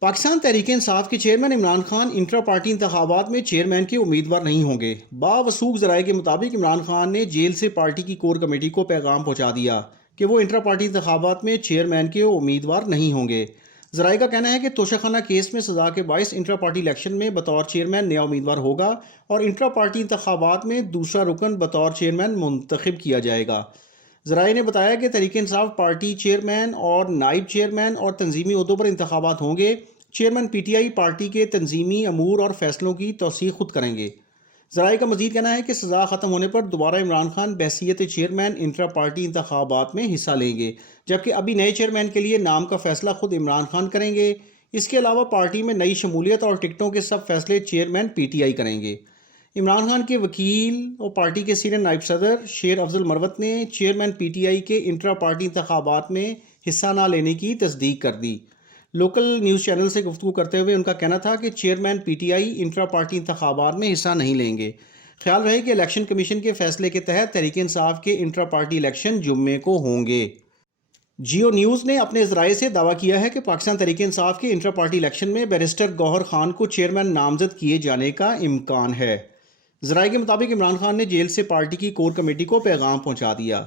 پاکستان تحریک انصاف کے chairman Imran Khan intra party انتخابات میں چیئرمین کے امیدوار نہیں ہوں گے۔ باوثوق ذرائع کے مطابق عمران خان نے جیل سے پارٹی کی کور کمیٹی کو پیغام پہنچا دیا کہ وہ انٹرا پارٹی انتخابات میں چیئرمین کے امیدوار نہیں ہوں گے۔ ذرائع کا کہنا ہے کہ توشہ خانہ کیس میں سزا کے باعث انٹرا پارٹی الیکشن میں بطور چیئرمین نیا امیدوار ہوگا اور انٹرا پارٹی انتخابات میں دوسرا رکن بطور چیئرمین منتخب کیا جائے گا۔ ذرائع نے بتایا کہ تحریک انصاف پارٹی چیئرمین اور نائب چیئرمین اور تنظیمی عہدوں پر انتخابات ہوں گے۔ Chairman P T I party کے تنظیمی امور اور فیصلوں کی توثیق خود کریں گے۔ ذرائع کا مزید کہنا ہے کہ سزا ختم ہونے پر دوبارہ عمران خان بحیثیت چیئرمین انٹرا پارٹی انتخابات میں حصہ لیں گے، جبکہ ابھی نئے چیئرمین کے لیے نام کا فیصلہ خود عمران خان کریں گے۔ اس کے علاوہ پارٹی میں نئی شمولیت اور ٹکٹوں کے سب فیصلے چیئرمین پی ٹی آئی کریں گے۔ عمران خان کے وکیل اور پارٹی کے سینئر نائب صدر شیر افضل مروت نے چیئرمین پی ٹی آئی کے انٹرا پارٹی انتخابات میں حصہ نہ لینے کی تصدیق کر دی۔ لوکل نیوز چینل سے گفتگو کرتے ہوئے ان کا کہنا تھا کہ chairman P T I intra party انتخابات میں حصہ نہیں لیں گے۔ خیال رہے کہ الیکشن کمیشن کے فیصلے کے تحت تحریک انصاف کے انٹرا پارٹی الیکشن جمعے کو ہوں گے۔ جیو نیوز نے اپنے ذرائع سے دعویٰ کیا ہے کہ پاکستان تحریک انصاف کے انٹرا پارٹی الیکشن میں بیرسٹر گوہر خان کو چیئرمین نامزد کیے جانے کا امکان ہے۔ ذرائع کے مطابق عمران خان نے جیل سے پارٹی کی کور کمیٹی کو پیغام پہنچا دیا۔